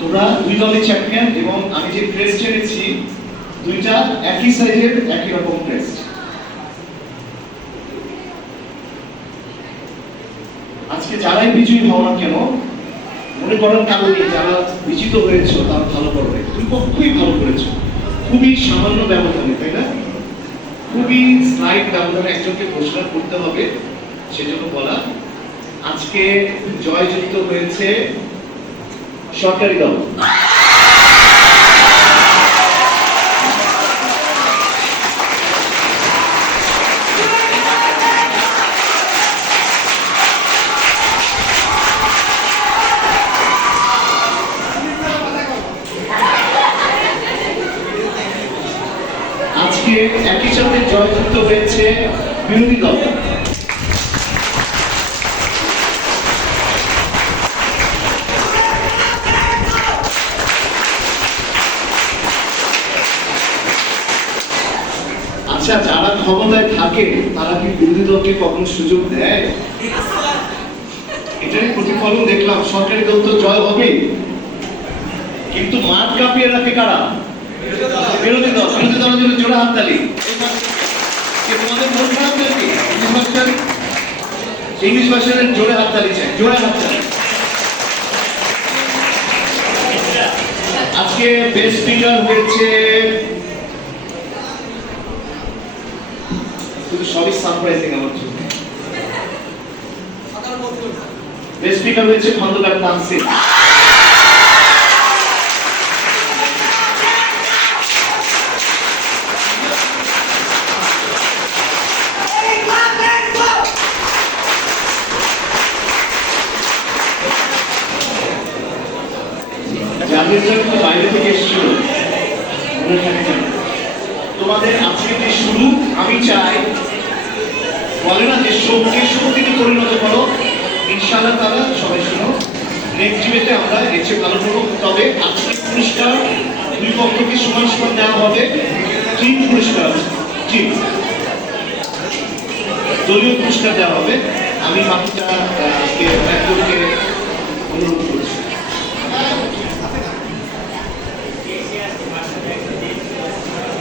তোমরা দুই দলই চ্যাম্পিয়ন এবং আমি যে ক্রেস্ট এনেছি দুইটা একই সাইজের একই রকম ক্রেস্ট। আজকে যারাই বিজয়ী হও না কেন মনে করার কারণে যারা বিজিত হয়েছে তারা ভালো করবে, দুই পক্ষই ভালো করেছে, খুবই সামান্য ব্যবধানে, তাই না? খুবই স্লাইড ব্যবধানে একজনকে ঘোষণা করতে হবে, সেজন্য বলা। আজকে জয়যুক্ত হয়েছে সরকারি দল। আজকে একই সাথে জয়যুক্ত হয়েছে বিরোধী দল। আচ্ছা, যারা ক্ষমতায় থাকে তারা কি বিরোধী দলকে কখনো সুযোগ দেয়? এটারই প্রতিফলন দেখলাম। সরকারি দল তো জয় হবে, কিন্তু মাঠ কাঁপিয়ে রাখে কারা? বিরোধী দল। বিরোধী দলের জন্য জোড়া হাততালি। তোমাদের মন খারাপ নাকি? ইংলিশ ভাষার জোরে হাততালি চাই, জোরে হাততালি। আজকে বেস্ট স্পিকার হয়েছে, সবই সারপ্রাইজিং আমার জন্য। বেস্ট স্পিকার হয়েছে খন্দকার তানসির। বাইরে থেকে এসেছিল, তোমাদের আজকে যে শুরু, আমি চাই বলে না যে শোককে শক্তিতে পরিণত করো। ইনশাআল্লাহ তারা সবাই শুনো, নেক্সট ডিবেটে আমরা এর চেয়ে ভালো করবো। তবে আজকে পুরস্কার দুই পক্ষকে সমান সমান দেওয়া হবে। টিম পুরস্কার আছে, টিম দলীয় পুরস্কার দেওয়া হবে। আমি বাকিটা আজকে